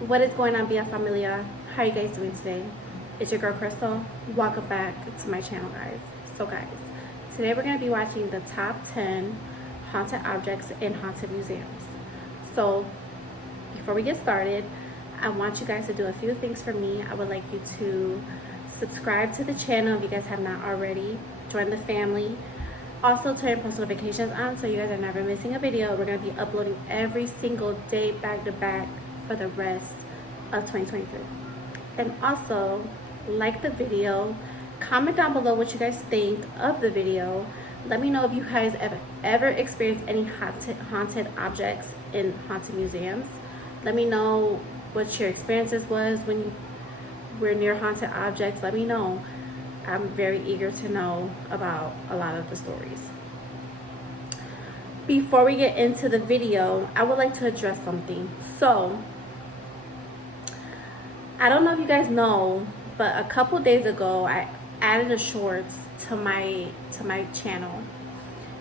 What is going on, BF Familia? How are you guys doing today? It's your girl Crystal. Welcome back to my channel, guys. So guys, today we're going to be watching the top 10 haunted objects in haunted museums. So before we get started, I want you guys to do a few things for me. I would like you to subscribe to the channel if you guys have not already. Join the family. Also turn post notifications on so you guys are never missing a video. We're going to be uploading every single day back to back for the rest of 2023. And also like the video, comment down below what you guys think of the video. Let me know if you guys ever experienced any haunted objects in haunted museums. Let me know what your experiences was when you were near haunted objects. Let me know. I'm very eager to know about a lot of the stories. Before we get into the video, I would like to address something. So, I don't know if you guys know, but a couple days ago, I added a shorts to my channel.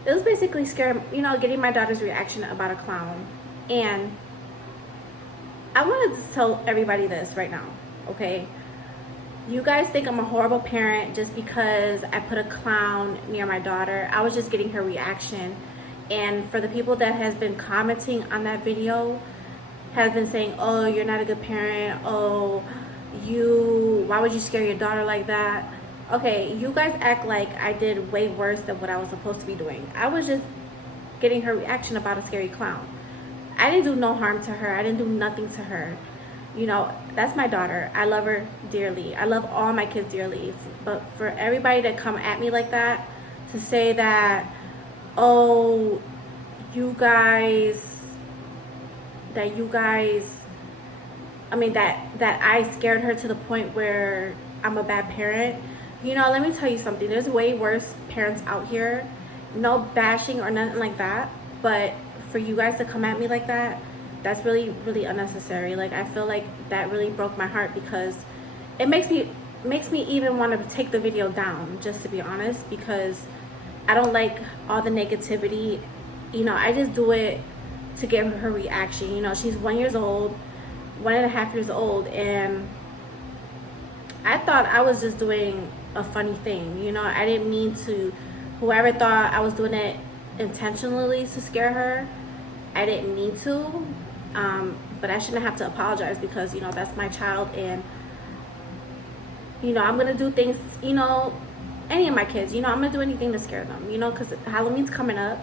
It was basically getting my daughter's reaction about a clown. And I wanted to tell everybody this right now, okay? You guys think I'm a horrible parent just because I put a clown near my daughter. I was just getting her reaction. And for the people that has been commenting on that video, has been saying, oh, you're not a good parent. Oh, why would you scare your daughter like that? Okay, you guys act like I did way worse than what I was supposed to be doing. I was just getting her reaction about a scary clown. I didn't do no harm to her. I didn't do nothing to her. You know, that's my daughter. I love her dearly. I love all my kids dearly. But for everybody to come at me like that, to say that, oh, that I scared her to the point where I'm a bad parent. You know, let me tell you something. There's way worse parents out here. No bashing or nothing like that. But for you guys to come at me like that, that's really, really unnecessary. Like, I feel like that really broke my heart because it makes me even want to take the video down, just to be honest, because I don't like all the negativity. You know, I just do it to get her reaction. You know, she's 1.5 years old, and I thought I was just doing a funny thing. You know, I didn't mean to. Whoever thought I was doing it intentionally to scare her, I didn't mean to. But I shouldn't have to apologize because, you know, that's my child, and, you know, I'm going to do things, you know, any of my kids, you know, I'm going to do anything to scare them, you know, because Halloween's coming up,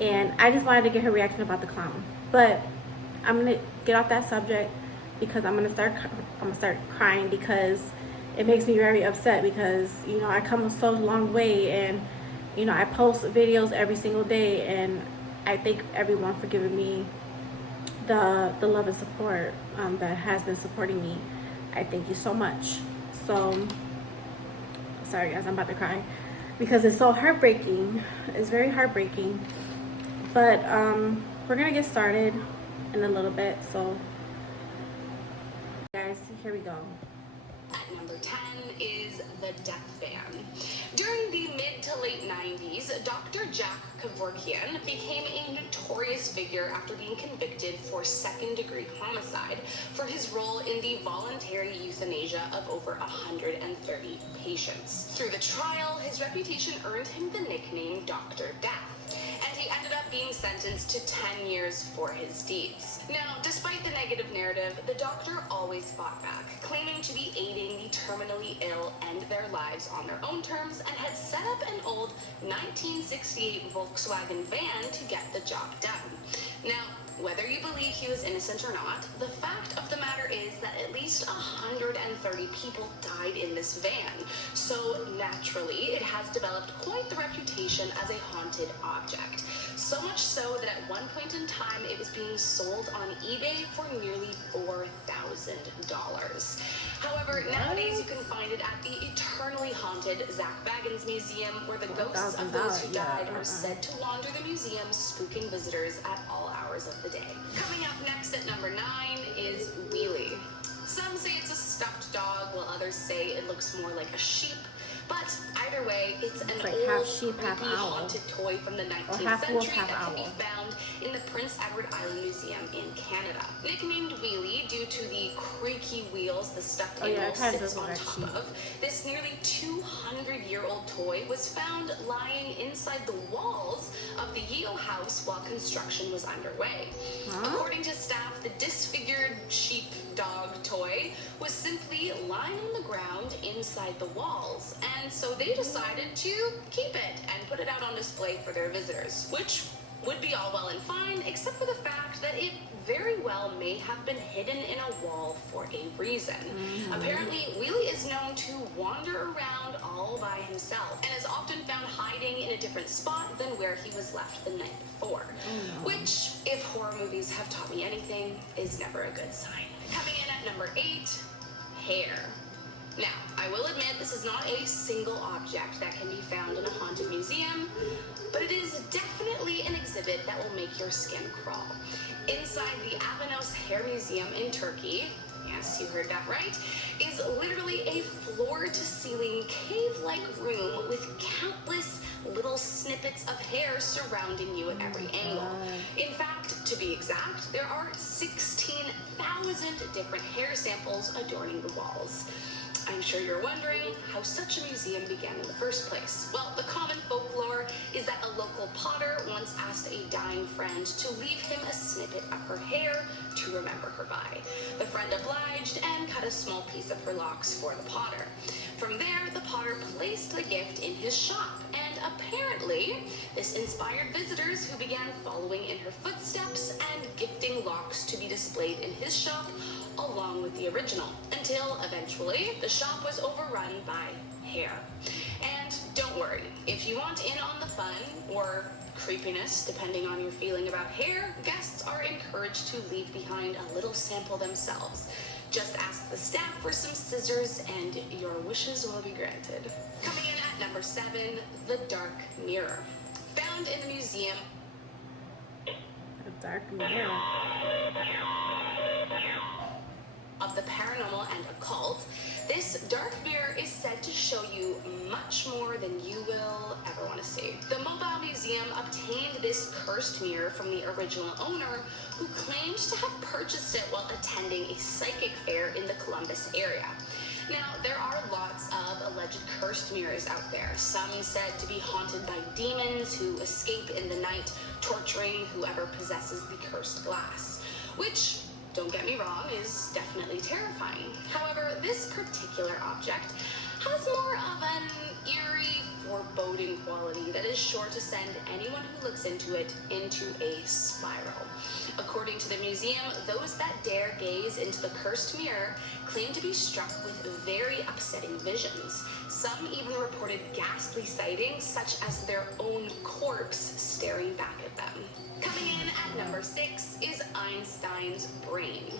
and I just wanted to get her reaction about the clown. But I'm going to get off that subject because I'm going to start crying because it makes me very upset because, you know, I come a so long way, and, you know, I post videos every single day, and I thank everyone for giving me the love and support that has been supporting me. I thank you so much. So sorry guys, I'm about to cry because it's so heartbreaking. It's very heartbreaking. But we're gonna get started in a little bit. So guys, here we go. At number 10 is the death van. During the mid to late 90s, Dr. Jack Kevorkian became a notorious figure after being convicted for second-degree homicide for his role in the voluntary euthanasia of over 130 patients. Through the trial, his reputation earned him the nickname Dr. Death, and he ended up being sentenced to 10 years for his deeds. Now, despite the negative narrative, the doctor always fought back, claiming to be aiding the terminally ill end their lives on their own terms, and had set up an old 1968 Volkswagen van to get the job done. Now, whether you believe he was innocent or not, the fact of the matter is that at least 130 people died in this van. So naturally, it has developed quite the reputation as a haunted object. So much so that at one point in time, it was being sold on eBay for nearly $4,000. However, nowadays you can find it at the eternally haunted Zach Baggins Museum, where the ghosts of those who died are said to wander the museum, spooking visitors at all hours of the day. Coming up next at number 9 is Wheelie. Some say it's a stuffed dog, while others say it looks more like a sheep. But either way, it's an like old, half sheep, half creepy, owl. haunted toy from the 19th half wolf, century half that can owl. be found in the Prince Edward Island Museum in Canada. Nicknamed Wheelie due to the creaky wheels the stuffed animal sits on top of, this nearly 200-year-old toy was found lying inside the walls of the Yeo House while construction was underway. According to staff, the disfigured sheepdog toy was simply lying on the ground inside the walls, and so they decided to keep it and put it out on display for their visitors, which would be all well and fine, except for the fact that it very well may have been hidden in a wall for a reason. Apparently, Wheelie is known to wander around all by himself and is often found hiding in a different spot than where he was left the night before, which, if horror movies have taught me anything, is never a good sign. Coming in at number 8, hair. Now, I will admit this is not a single object that can be found in a haunted museum, but it is definitely an exhibit that will make your skin crawl. Inside the Avanos Hair Museum in Turkey, yes, you heard that right, is literally a floor-to-ceiling cave-like room with countless little snippets of hair surrounding you at every angle. In fact, to be exact, there are 16,000 different hair samples adorning the walls. I'm sure you're wondering how such a museum began in the first place. Well, the common folklore is that a local potter once asked a dying friend to leave him a snippet of her hair to remember her by. The friend obliged and cut a small piece of her locks for the potter. From there, the potter placed the gift in his shop, and apparently this inspired visitors who began following in her footsteps and gifting locks to be displayed in his shop along with the original, until eventually the shop was overrun by hair. And don't worry, if you want in on the fun, or creepiness depending on your feeling about hair, guests are encouraged to leave behind a little sample themselves. Just ask the staff for some scissors and your wishes will be granted. Coming in at number 7, the Dark Mirror. Found in the museum. A dark mirror. Of the paranormal and occult, this dark mirror is said to show you much more than you will ever want to see. The Mobile Museum obtained this cursed mirror from the original owner, who claimed to have purchased it while attending a psychic fair in the Columbus area. Now, there are lots of alleged cursed mirrors out there, some said to be haunted by demons who escape in the night, torturing whoever possesses the cursed glass, which, don't get me wrong, is definitely terrifying. However, this particular object has more of an eerie, foreboding quality that is sure to send anyone who looks into it into a spiral. According to the museum, those that dare gaze into the cursed mirror claim to be struck with very upsetting visions. Some even reported ghastly sightings, such as their own corpse staring back at them. Coming in at number 6 is Einstein's brain.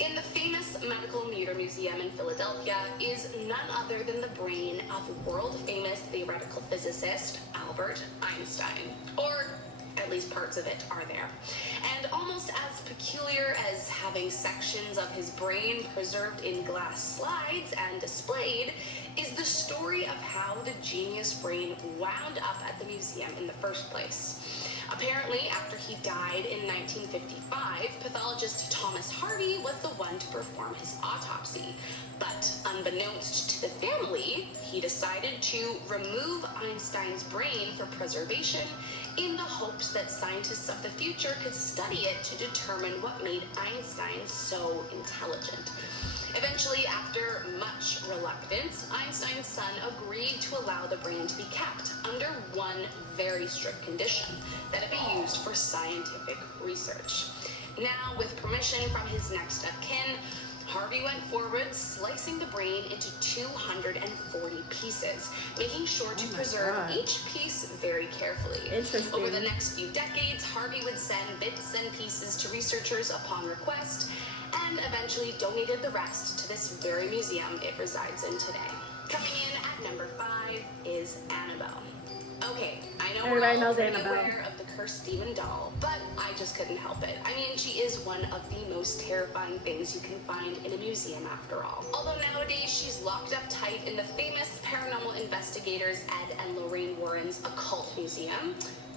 In the famous Medical Muir Museum in Philadelphia is none other than the brain of world-famous theoretical physicist Albert Einstein, or at least parts of it are there. And almost as peculiar as having sections of his brain preserved in glass slides and displayed is the story of how the genius brain wound up at the museum in the first place. Apparently, after he died in 1955, pathologist Thomas Harvey was the one to perform his autopsy. But unbeknownst to the family, he decided to remove Einstein's brain for preservation in the hopes that scientists of the future could study it to determine what made Einstein so intelligent. Eventually, after much reluctance, Einstein's son agreed to allow the brain to be kept under one very strict condition, that it be used for scientific research. Now, with permission from his next of kin, Harvey went forward, slicing the brain into 240 pieces, making sure to preserve each piece very carefully. Interesting. Over the next few decades, Harvey would send bits and pieces to researchers upon request, and eventually donated the rest to this very museum it resides in today. Coming in at number 5 is Annabelle. Okay, I know Everybody we're all knows pretty Annabelle. aware of the cursed demon doll, but I just couldn't help it. I mean, she is one of the most terrifying things you can find in a museum after all. Although nowadays she's locked up tight in the famous paranormal investigators Ed and Lorraine Warren's occult museum,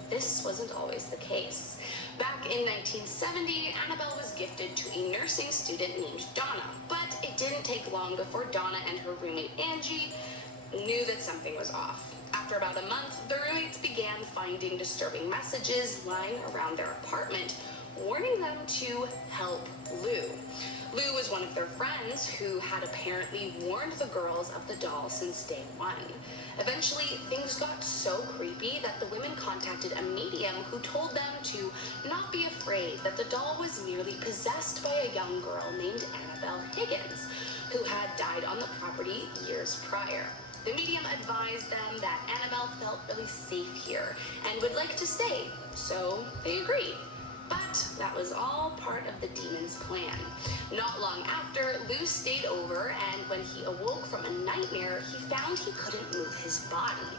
this wasn't always the case. Back in 1970, Annabelle was gifted to a nursing student named Donna, but it didn't take long before Donna and her roommate Angie knew that something was off. After about a month, the roommates began finding disturbing messages lying around their apartment, warning them to help Lou. Lou was one of their friends who had apparently warned the girls of the doll since day one. Eventually, things got so creepy that the women contacted a medium who told them to not be afraid, that the doll was merely possessed by a young girl named Annabelle Higgins, who had died on the property years prior. The medium advised them that Annabelle felt really safe here and would like to stay, so they agreed. But that was all part of the demon's plan. Not long after, Lou stayed over, and when he awoke from a nightmare, he found he couldn't move his body.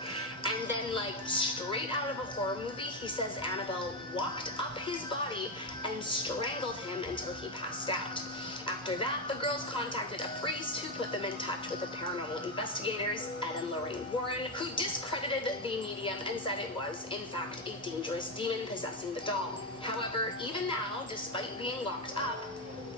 And then, like straight out of a horror movie, he says Annabelle walked up his body and strangled him until he passed out. After that, the girls contacted a priest who put them in touch with the paranormal investigators, Ed and Lorraine Warren, who discredited the medium and said it was, in fact, a dangerous demon possessing the doll. However, even now, despite being locked up,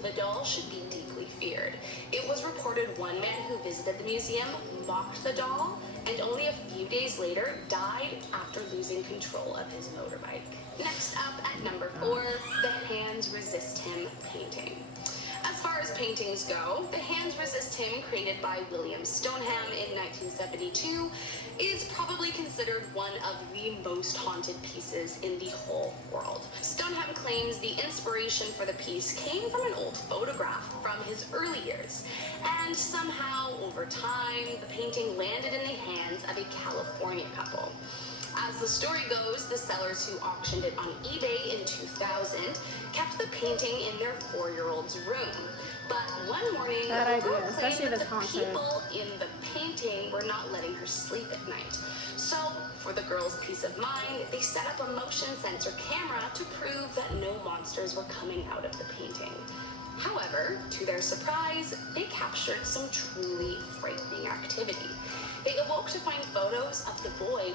the doll should be deeply feared. It was reported one man who visited the museum mocked the doll and only a few days later died after losing control of his motorbike. Next up at number 4, the Hands Resist Him painting. As far as paintings go, the Hands Resist Him, created by William Stoneham in 1972, is probably considered one of the most haunted pieces in the whole world. Stoneham claims the inspiration for the piece came from an old photograph from his early years, and somehow, over time, the painting landed in the hands of a California couple. As the story goes, the sellers who auctioned it on eBay in 2000 kept the painting in their 4-year-old's room. But one morning, the girl claimed that the people in the painting were not letting her sleep at night. So, for the girl's peace of mind, they set up a motion sensor camera to prove that no monsters were coming out of the painting. However, to their surprise, they captured some truly frightening activity. They awoke to find photos of the boy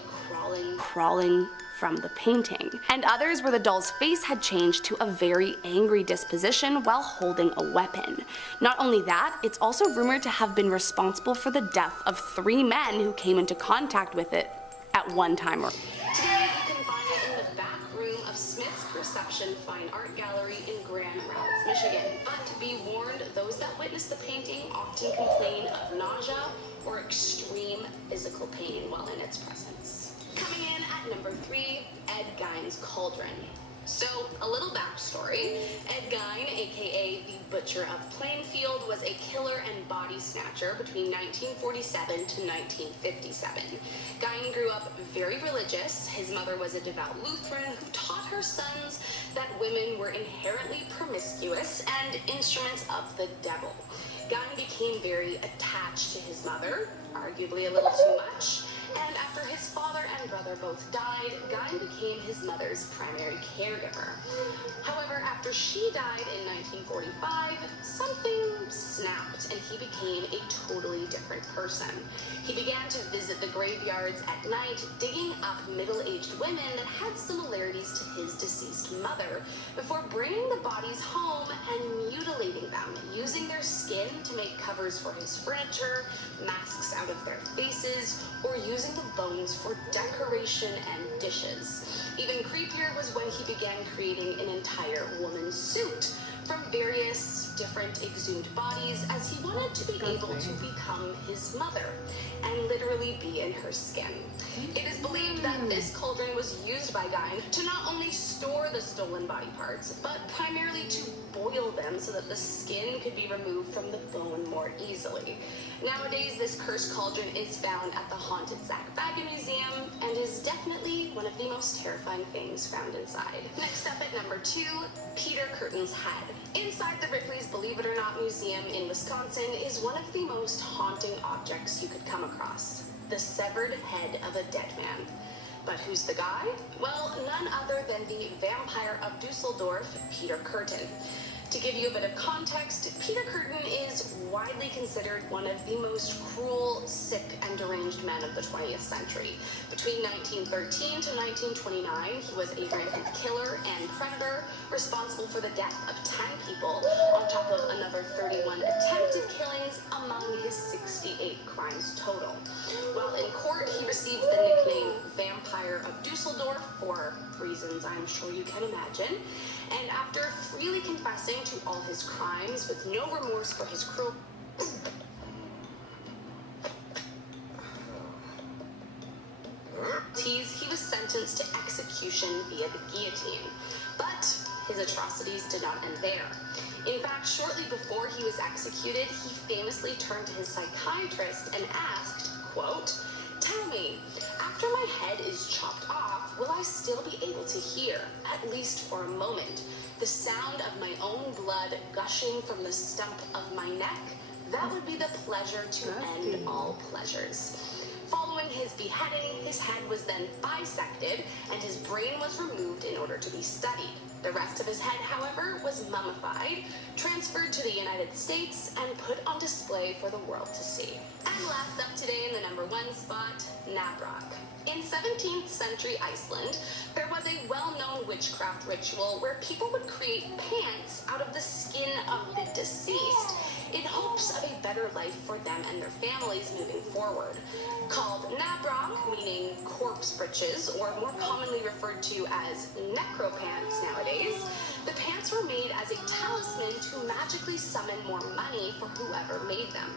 crawling from the painting, and others where the doll's face had changed to a very angry disposition while holding a weapon. Not only that, it's also rumored to have been responsible for the death of 3 men who came into contact with it at one time or Today, you can find it in the back room of Smith's Perception Fine Art Gallery in Grand Rapids, Michigan. But be warned, those that witness the painting often complain of nausea or extreme physical pain while in its presence. Coming in at number 3, Ed Gein's Cauldron. So, a little backstory. Ed Gein, aka the Butcher of Plainfield, was a killer and body snatcher between 1947 to 1957. Gein grew up very religious. His mother was a devout Lutheran who taught her sons that women were inherently promiscuous and instruments of the devil. Gein became very attached to his mother, arguably a little too much, and after his father and brother both died, Gein became his mother's primary caregiver. However, after she died in 1945, something snapped and he became a totally different person. He began to visit the graveyards at night, digging up middle-aged women that had similarities to his deceased mother, before bringing the bodies home and mutilating them, using their skin to make covers for his furniture, masks out of their faces, or using the bones for decoration and dishes. Even creepier was when he began creating an entire woman's suit from various different exhumed bodies, as he wanted to be able to become his mother and literally be in her skin. It is believed that this cauldron was used by Gein to not only store the stolen body parts, but primarily to boil them so that the skin could be removed from the bone more easily. Nowadays, this cursed cauldron is found at the haunted Zak Bagans Museum and is definitely one of the most terrifying things found inside. Next up at number 2, Peter Curtin's head. Inside the Ripley's Believe It or Not Museum in Wisconsin is one of the most haunting objects you could come across: the severed head of a dead man. But who's the guy? Well, none other than the vampire of Dusseldorf, Peter Kürten. To give you a bit of context, Peter Kürten is widely considered one of the most cruel, sick, and deranged men of the 20th century. Between 1913 to 1929, he was a rampant killer and predator, responsible for the death of 10 people, on top of another 31 attempted killings among his 68 crimes total. While in court, he received the nickname Vampire of Dusseldorf for reasons I'm sure you can imagine. And after freely confessing to all his crimes with no remorse for his cruelty, he was sentenced to execution via the guillotine. But his atrocities did not end there. In fact, shortly before he was executed, he famously turned to his psychiatrist and asked, quote, "Tell me, after my head is chopped off, will I still be able to hear, at least for a moment, the sound of my own blood gushing from the stump of my neck? That would be the pleasure to end all pleasures." Following his beheading, his head was then bisected and his brain was removed in order to be studied. The rest of his head, however, was mummified, transferred to the United States, and put on display for the world to see. And last up today in the #1 spot, Nabrok. In 17th century Iceland, there was a well-known witchcraft ritual where people would create pants out of the skin of the deceased in hopes of a better life for them and their families moving forward. Called Nabrok, meaning corpse breeches, or more commonly referred to as necropants nowadays, the pants were made as a talisman to magically summon more money for whoever made them.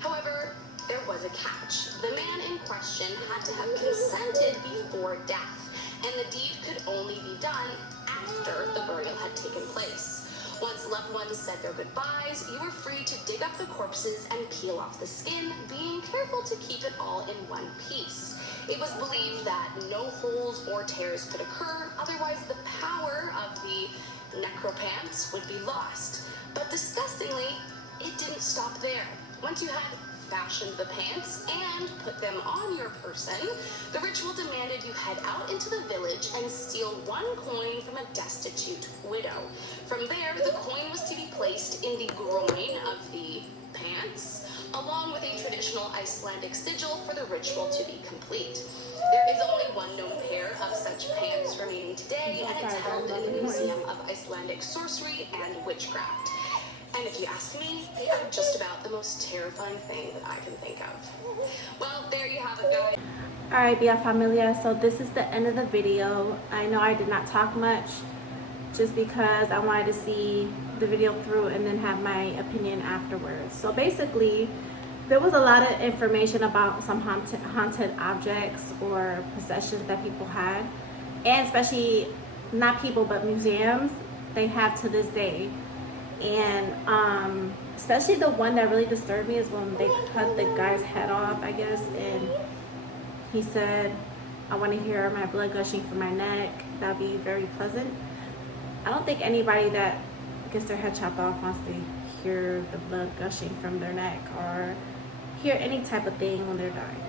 However, there was a catch. The man in question had to have consented before death, and the deed could only be done after the burial had taken place. Once loved ones said their goodbyes, you were free to dig up the corpses and peel off the skin, being careful to keep it all in one piece. It was believed that no holes or tears could occur, otherwise the power of the necropants would be lost. But disgustingly, it didn't stop there. Once you had fashioned the pants and put them on your person, the ritual demanded you head out into the village and steal 1 coin from a destitute widow. From there, the coin was to be placed in the groin of the pants, along with a traditional Icelandic sigil for the ritual to be complete. There is only one known pair of such pants remaining today, and it's held in the Museum of Icelandic Sorcery and Witchcraft. And if you ask me, they are just about the most terrifying thing that I can think of. Well, there you have it, guys. Alright, Via Familia, so this is the end of the video. I know I did not talk much just because I wanted to see the video through and then have my opinion afterwards. So basically, there was a lot of information about some haunted objects or possessions that people had, and especially not people but museums, they have to this day. And especially the one that really disturbed me is when they cut the guy's head off, I guess, and he said, "I want to hear my blood gushing from my neck. That'd be very pleasant." I don't think anybody that gets their head chopped off wants to hear the blood gushing from their neck or hear any type of thing when they're dying.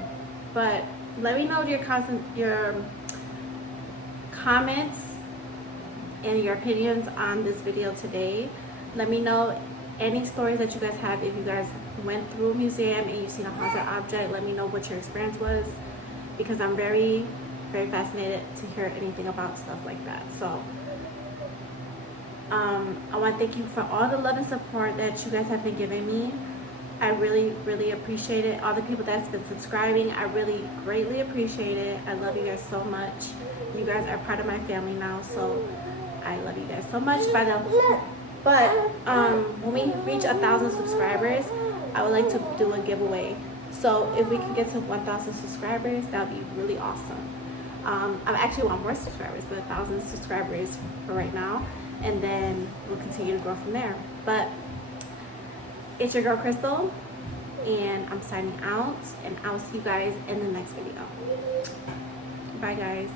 But let me know your comments and your opinions on this video today. Let me know any stories that you guys have. If you guys went through a museum and you've seen a haunted object, let me know what your experience was, because I'm very, very fascinated to hear anything about stuff like that. So I want to thank you for all the love and support that you guys have been giving me. I really, really appreciate it. All the people that's been subscribing, I really greatly appreciate it. I love you guys so much. You guys are part of my family now, so I love you guys so much. But when we reach 1,000 subscribers, I would like to do a giveaway. So if we can get to 1,000 subscribers, that would be really awesome. I actually want more subscribers, but 1,000 subscribers for right now, and then we'll continue to grow from there. But it's your girl Crystal, and I'm signing out, and I'll see you guys in the next video. Bye guys.